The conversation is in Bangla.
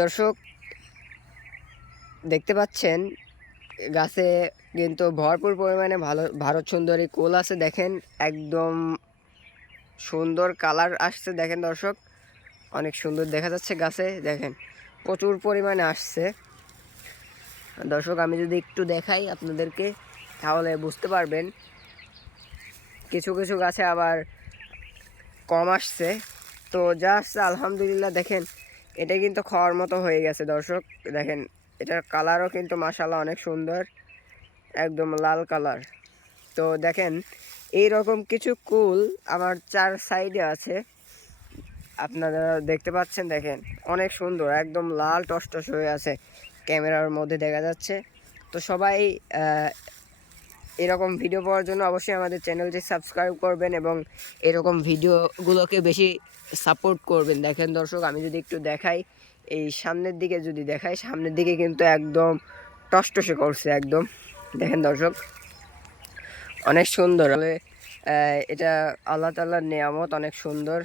দর্শক দেখতে পাচ্ছেন গাছে কিন্তু ভরপুর পরিমাণে ভারত সুন্দরী কুল আছে। দেখেন একদম সুন্দর কালার আসছে। দেখেন দর্শক অনেক সুন্দর দেখা যাচ্ছে গাছে। দেখেন প্রচুর পরিমাণে আসছে। দর্শক আমি যদি একটু দেখাই আপনাদেরকে তাহলে বুঝতে পারবেন। কিছু কিছু গাছে আবার কম আসছে, তো যা আসছে আলহামদুলিল্লাহ। দেখেন এটা কিন্তু খাওয়ার মতো হয়ে গেছে দর্শক। দেখেন এটার কালারও কিন্তু মাশাআল্লাহ অনেক সুন্দর, একদম লাল কালার। তো দেখেন এই রকম কিছু কুল আমার চার সাইডে আছে, আপনারা দেখতে পাচ্ছেন। দেখেন অনেক সুন্দর, একদম লাল টসটস হয়ে আছে, ক্যামেরার মধ্যে দেখা যাচ্ছে। তো সবাই এরকম ভিডিও পাওয়ার জন্য অবশ্যই আমাদের চ্যানেলটি সাবস্ক্রাইব করবেন এবং এরকম ভিডিওগুলোকে বেশি সাপোর্ট করবেন। দেখেন দর্শক আমি যদি একটু দেখাই, এই সামনের দিকে যদি দেখাই, সামনের দিকে কিন্তু একদম টসটসে করছে একদম। দেখেন দর্শক অনেক সুন্দর। এটা আল্লাহ তাআলার নেয়ামত, অনেক সুন্দর।